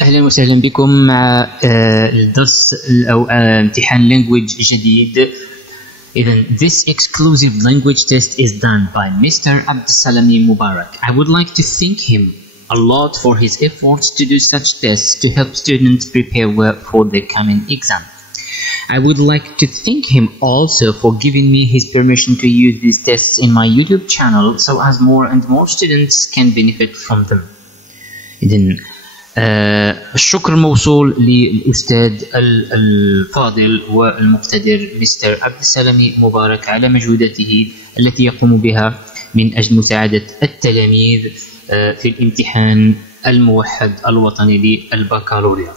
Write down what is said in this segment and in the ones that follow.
أهلا وسهلا بكم مع الدرس أو امتحان language جديد. إذن this exclusive language test is done by Mr. Abdessalami Mubarak. I would like to thank him a lot for his efforts to do such tests to help students prepare well for the coming exam. I would like to thank him also for giving me his permission to use these tests in my YouTube channel so as more and more students can benefit from them. إذن الشكر موصول للأستاذ الفاضل والمقتدر مستر عبدالسلامي مبارك على مجهوداته التي يقوم بها من أجل مساعدة التلاميذ في الامتحان الموحد الوطني للبكالوريا.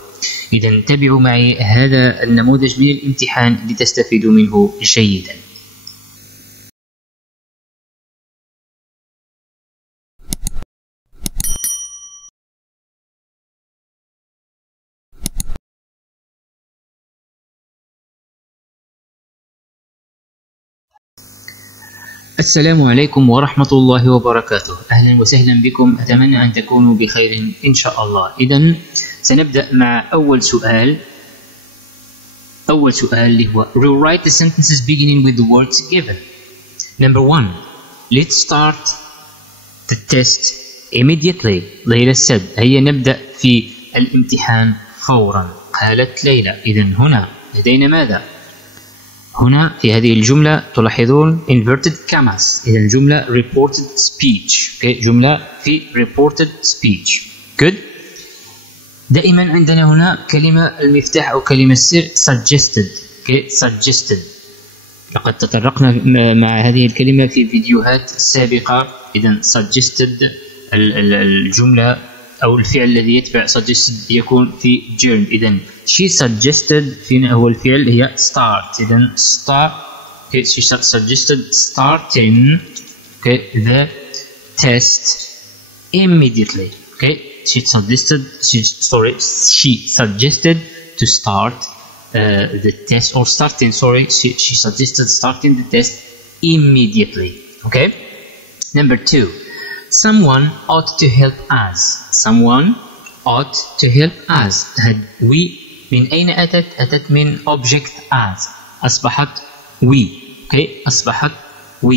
إذا تابعوا معي هذا النموذج من الامتحان لتستفيدوا منه جيدا. السلام عليكم ورحمة الله وبركاته. أهلا وسهلا بكم، أتمنى أن تكونوا بخير إن شاء الله. إذن سنبدأ مع أول سؤال اللي هو rewrite the sentences beginning with the words given. Number 1. Let's start the test immediately. ليلى said. هيا نبدأ في الامتحان فورا. قالت ليلى. إذن هنا لدينا ماذا؟ هنا في هذه الجملة تلاحظون inverted commas. إذا الجملة reported speech. جملة في reported speech. Good. دائما عندنا هنا كلمة المفتاح أو كلمة السر suggested. suggested. لقد تطرقنا مع هذه الكلمة في فيديوهات سابقة. إذا suggested الجملة أو الفعل الذي يتبع suggested يكون في gerund. إذا she suggested فينا هو الفعل هي start. إذا start. she suggested starting the test immediately. she suggested to start the test or starting. She suggested starting the test immediately. Number 2. Someone ought to help us. Someone ought to help us. we من أين أتت؟ أتت من object as. أصبحت we. أصبحت we.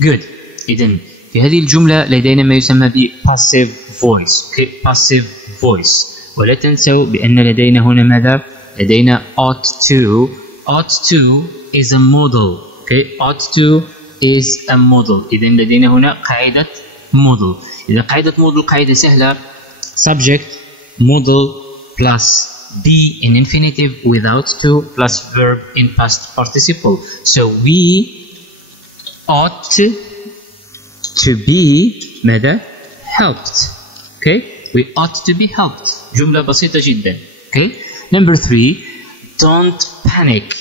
Good. إذن في هذه الجملة لدينا ما يسمى ب passive voice. passive voice. ولا تنسوا بأن لدينا هنا ماذا؟ لدينا ought to. ought to is a model. ought to is a model. إذن لدينا هنا قاعدة model. إذا قاعدة model قاعدة سهلة. subject model plus be in infinitive without to plus verb in past participle. So we ought to be ماذا؟ helped. we ought to be helped. جملة بسيطة جدا. Number 3. Don't panic.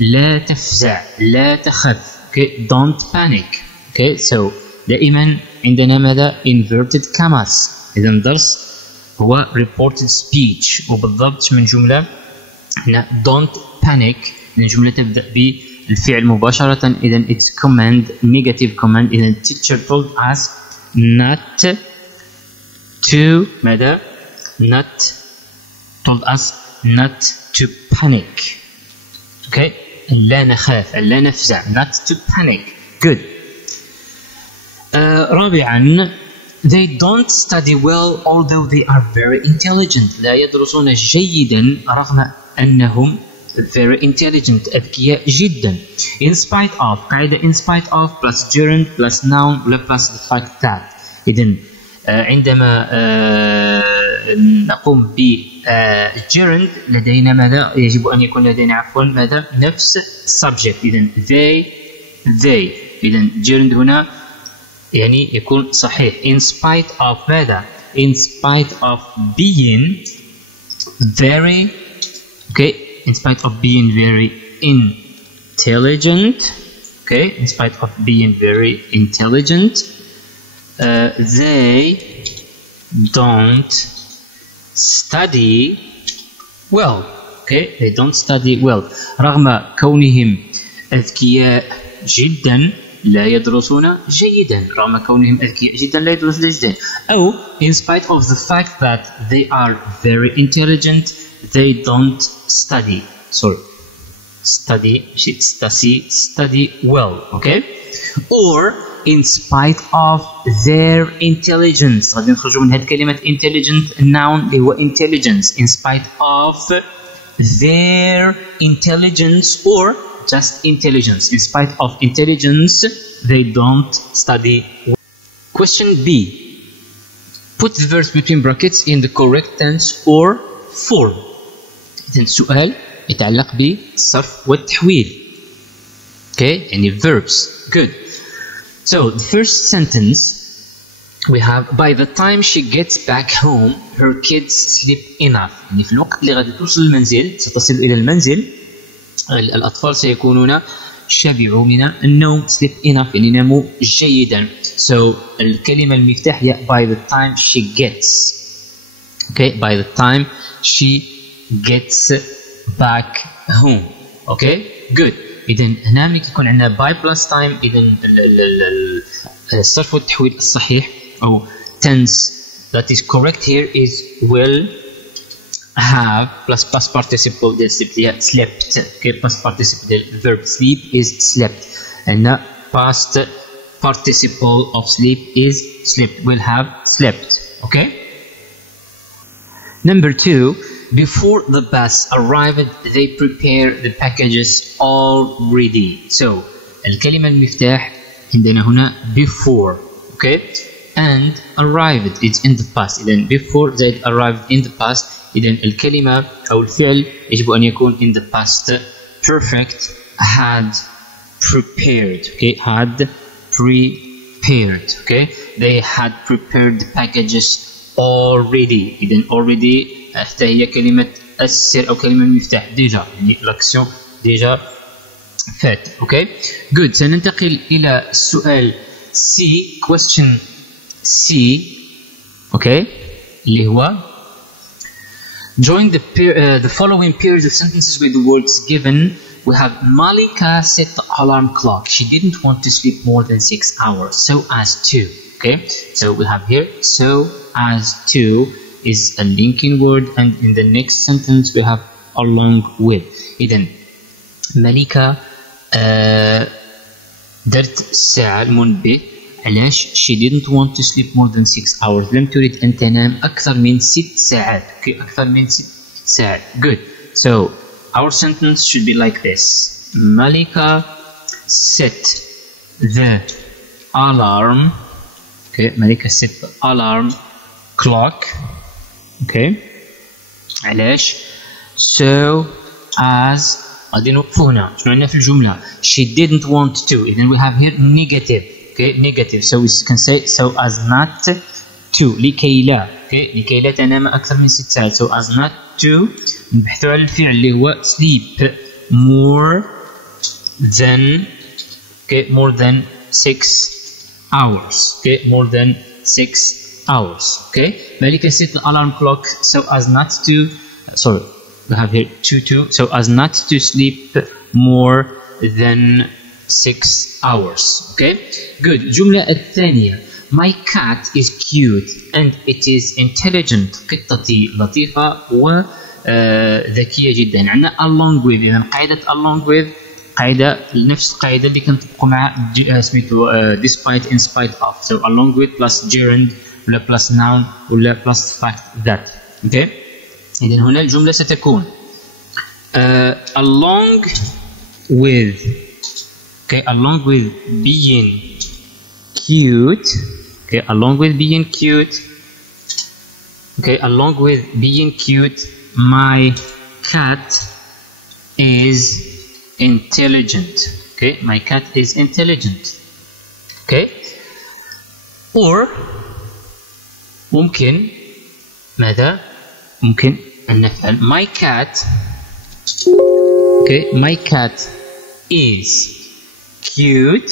لا تفزع. لا تخف. Don't panic. So دائما عندنا ماذا؟ inverted commas. إذا الدرس هو reported speech وبالضبط من جملة هنا don't panic. الجملة تبدأ بالفعل مباشرة. إذا it's command negative command. إذا teacher told us not to ماذا؟ told us not to panic. لا نخاف لا نفزع. not to panic. Good. رابعا they don't study well although they are very intelligent. لا يدرسون جيدا رغم أنهم very intelligent أذكياء جدا. in spite of قاعدة in spite of plus gerund plus noun plus the fact that. إذن عندما نقوم بالgerund لدينا ماذا؟ يجب أن يكون لدينا ماذا؟ نفس subject. إذن they. إذن gerund هنا يعني يكون صحيح. in spite of ماذا؟ in spite of being very in spite of being very intelligent. in spite of being very intelligent they don't study well. they don't study well رغم كونهم أذكياء جدا. لا يدرسون جيدا رغم كونهم أذكياء جدا لا يدرسون جيدا. أو in spite of the fact that they are very intelligent they don't study well. Okay, or in spite of their intelligence. غادي نخرجوا من هذه الكلمة intelligent noun اللي هو intelligence. In spite of their intelligence or just intelligence. In spite of intelligence they don't study. Question B. Put the verbs between brackets in the correct tense or form. إذن السؤال يتعلق بالصرف والتحويل. Okay, يعني verbs. Good. So the first sentence we have by the time she gets back home her kids sleep enough. يعني في الوقت اللي غادي توصل للمنزل ستصل إلى المنزل الأطفال سيكونون شبعوا من النوم. sleep enough يعني ناموا جيدا. So الكلمة المفتاح هي by the time she gets. Okay, by the time she gets back home. Okay, good. إذن هنا ملي كيكون عندنا by plus time إذن الصرف والتحويل الصحيح أو tense that is correct here is will have plus past participle ديال slept. Okay, past participle ديال verb sleep is slept and past participle of sleep is slept. Will have slept. Okay. Number 2. Before the bus arrived they prepare the packages already. So الكلمة المفتاح عندنا هنا before. Okay, and arrived it's in the past. إذن before they arrived in the past إذن الكلمة أو الفعل يجب أن يكون in the past perfect. had prepared. Okay, had prepared. Okay, they had prepared the packages already. إذن already حتى هي كلمة السر أو كلمة المفتاح ديجا يعني l'action ديجا فات. اوكي جود. سننتقل إلى السؤال C. question C. اوكي اللي هو join the following pairs of sentences with the words given. We have Malika set the alarm clock. She didn't want to sleep more than 6 hours so as to. Okay, so we have here so as to is a linking word and in the next sentence we have along with. إذن ملكة درت الساعة المنبه علاش she didn't want to sleep more than 6 hours. لم تريد أن تنام أكثر من 6 ساعات. Okay, أكثر من 6 ساعات. Good. So our sentence should be like this. Malika set the alarm. Okay, Malika set the alarm clock. Okay, علاش so as غادي نوقفوا هنا. شنو عندنا في الجملة she didn't want to. إذن we have here negative. Okay, negative. So we can say so as not to. لكي لا. Okay, لكي لا تنام أكثر من 6 ساعات. So as not to نبحثوا على الفعل اللي هو sleep more than. Okay, more than 6 hours. Okay, more than 6 hours. Okay, Malika set the alarm clock so as not to. Sorry, we have here so as not to sleep more than 6 hours. Okay, good. الجملة الثانية my cat is cute and it is intelligent. قطتي لطيفة وذكية جدا. عندنا along with. إذا قاعدة along with قاعدة نفس القاعدة اللي كنطبقوا مع سميتو despite in spite of. So along with plus gerund ولا plus noun ولا plus the fact that. Okay, إذن هنا الجملة ستكون along with. Okay, along with being cute. Okay, along with being cute. Okay, along with being cute my cat is intelligent. Okay, my cat is intelligent. Okay, or ممكن ماذا؟ ممكن أن نفعل my cat. Okay, my cat is cute.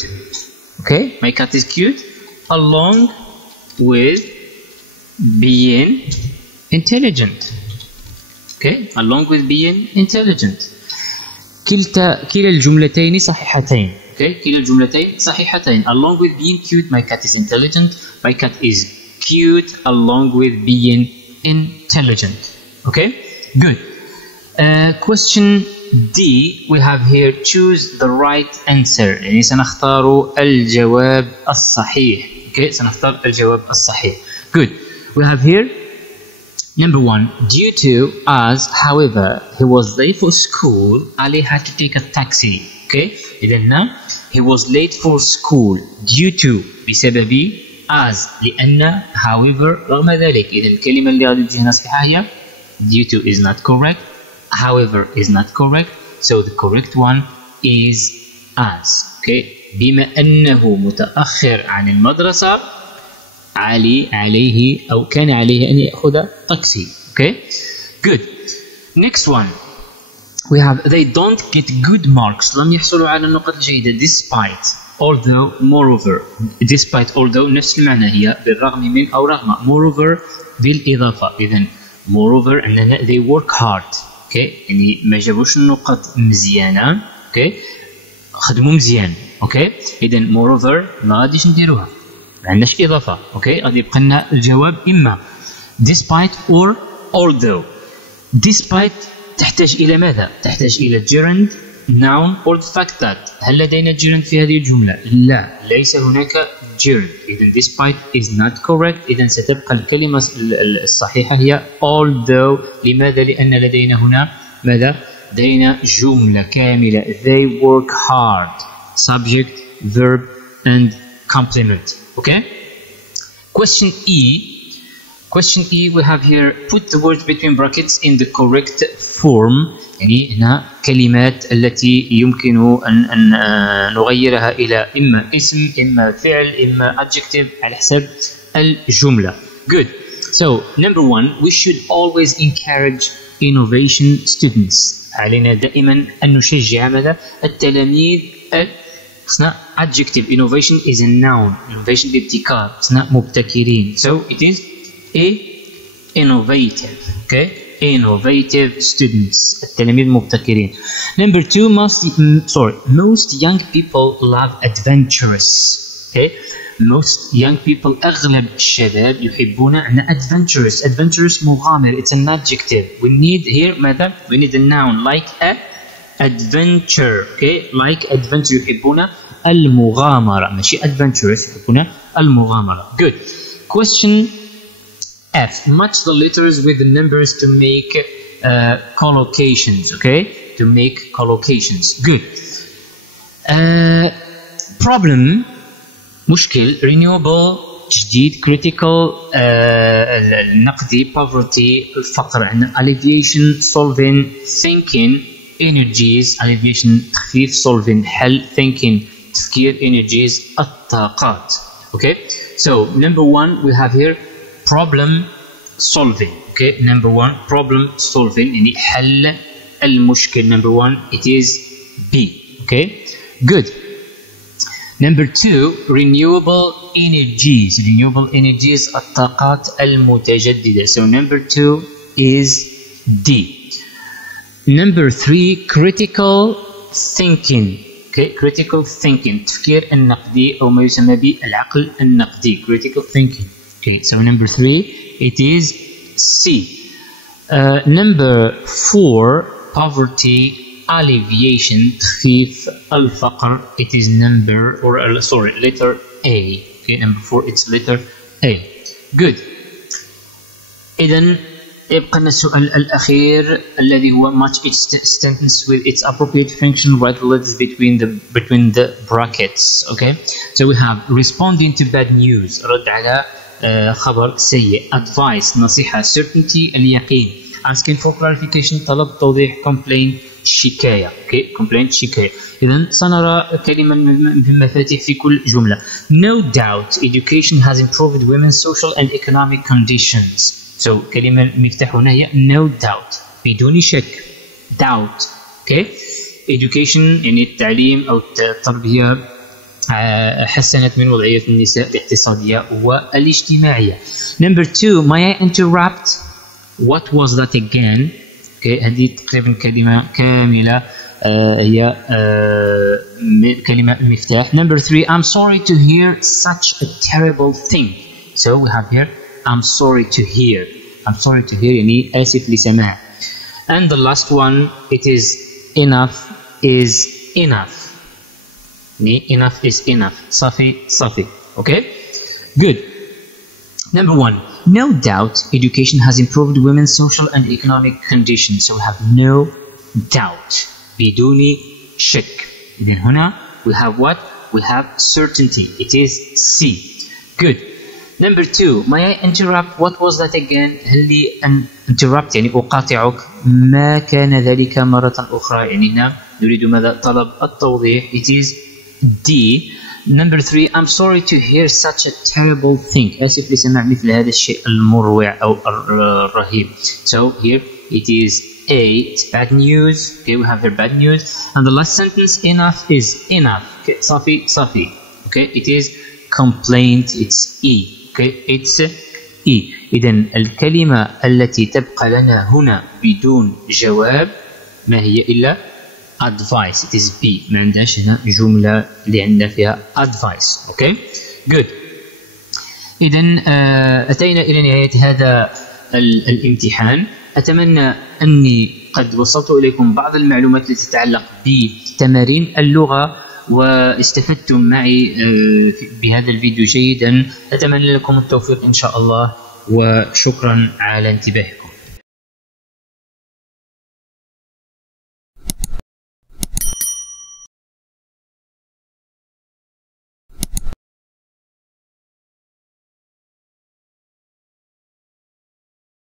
Okay, my cat is cute along with being intelligent. Okay, along with being intelligent. كلا الجملتين صحيحتين. okay. كلا الجملتين صحيحتين. Along with being cute, my cat is intelligent. My cat is cute along with being intelligent. Okay, good. Question D, we have here choose the right answer. يعني سنختار الجواب الصحيح. Okay, سنختار الجواب الصحيح. Good. We have here number 1, due to as however he was late for school, Ali had to take a taxi. Okay, إذن he was late for school due to بسبب as لأن however رغم ذلك. إذن الكلمة اللي غادي تجينا صحيحة هي due to is not correct, however is not correct, so the correct one is as. Okay, بما أنه متأخر عن المدرسة عليه أو كان عليه أن يأخذ تاكسي. Okay, good. Next one, we have they don't get good marks. لم يحصلوا على النقط الجيدة despite, although, moreover. Despite, although نفس المعنى هي بالرغم من أو رغم. Moreover بالإضافة. إذن moreover أننا they work hard. Okay, يعني ما جابوش النقط مزيانة. Okay, خدموا مزيان. Okay, إذن moreover ما غاديش نديروها، ما عندناش إضافة. Okay, غادي يبقى لنا الجواب إما despite or although. Despite تحتاج إلى ماذا؟ تحتاج إلى gerund, noun or the fact that. هل لدينا gerund في هذه الجملة؟ لا، ليس هناك gerund. إذن despite is not correct. إذن ستبقى الكلمة الصحيحة هي although. لماذا؟ لأن لدينا هنا ماذا؟ لدينا جملة كاملة they work hard, subject, verb and complement. Okay? Question E. Question E, we have here put the words between brackets in the correct form. يعني هنا كلمات التي يمكن أن نغيرها إلى إما اسم إما فعل إما adjective على حسب الجملة. Good. So number 1, we should always encourage innovation students. علينا دائما أن نشجع ماذا؟ التلاميذ. adjective innovation is a noun. innovation بابتكار. مبتكرين. So it is innovative. Okay, innovative students. التلاميذ مبتكرين. Number 2, most young people love adventurous. Okay, most young people أغلب الشباب يحبون أن adventurous. adventurous مغامر. It's an adjective. We need here ماذا؟ We need a noun like a adventure. Okay, like adventure يحبون المغامرة. ماشي adventurous، يحبون المغامرة. Good. Question F. Match the letters with the numbers to make collocations. Okay, to make collocations. Good. Problem مشكل. renewable جديد. critical النقدي. poverty الفقر. alleviation solving thinking energies. alleviation تخفيف solving حل thinking تفكير energies الطاقات. Okay, so number 1 we have here problem solving. Okay, number 1 problem solving يعني حل المشكل. number 1 it is B. Okay, good. number 2 renewable energies. renewable energies الطاقات المتجددة. so number 2 is D. number 3 critical thinking. Okay, critical thinking التفكير النقدي أو ما يسمى بالعقل النقدي. critical thinking. Okay, so number 3 it is C. Number 4 poverty alleviation تخفيف الفقر. it is number or sorry letter A. Okay, number 4 it's letter A. good. إذن يبقى لنا السؤال الأخير الذي هو match each sentence with its appropriate function. write the letters between the brackets. Okay, so we have responding to bad news رد على خبر سيء. advice نصيحة. certainty اليقين. asking for clarification طلب توضيح. complaint شكاية. okay, complaint شكاية. إذن سنرى كلمة من المفاتيح في كل جملة. no doubt education has improved women's social and economic conditions. so كلمة المفتاح هنا هي no doubt بدون شك. doubt. okay, education يعني التعليم أو التربية حسنت من وضعية النساء الاقتصادية والاجتماعية. number 2 may I interrupt. what was that again. okay, هذه تقريبا كلمة كاملة هي كلمة المفتاح. Number 3 I'm sorry to hear such a terrible thing. So we have here I'm sorry to hear. I'm sorry to hear يعني آسف لسماع. And the last one it is enough is enough. Enough is enough. صافي صافي. Okay? Good. Number 1. No doubt education has improved women's social and economic conditions. So we have no doubt. بدون شك. Then هنا we have what? We have certainty. It is C. Good. Number 2. May I interrupt? What was that again? هل لي أن interrupt يعني أقاطعك؟ ما كان ذلك مرة أخرى. يعني هنا نريد ماذا؟ طلب التوضيح. It is D. Number 3 I'm sorry to hear such a terrible thing. آسف لسماع مثل هذا الشيء المروع أو الرهيب. So here it is A. It's bad news. Okay, we have here bad news. And the last sentence enough is enough. Okay, صافي صافي. Okay, it is complaint. It's E. Okay, it's E. إذن الكلمة التي تبقى لنا هنا بدون جواب ما هي إلا advice. It is B. ما عندناش هنا جملة اللي عندنا فيها advice. Okay, good. إذن أتينا إلى نهاية هذا الامتحان. أتمنى أني قد وصلت إليكم بعض المعلومات التي تتعلق بتمارين اللغة واستفدتم معي بهذا الفيديو جيدا. أتمنى لكم التوفيق إن شاء الله وشكرا على انتباهكم.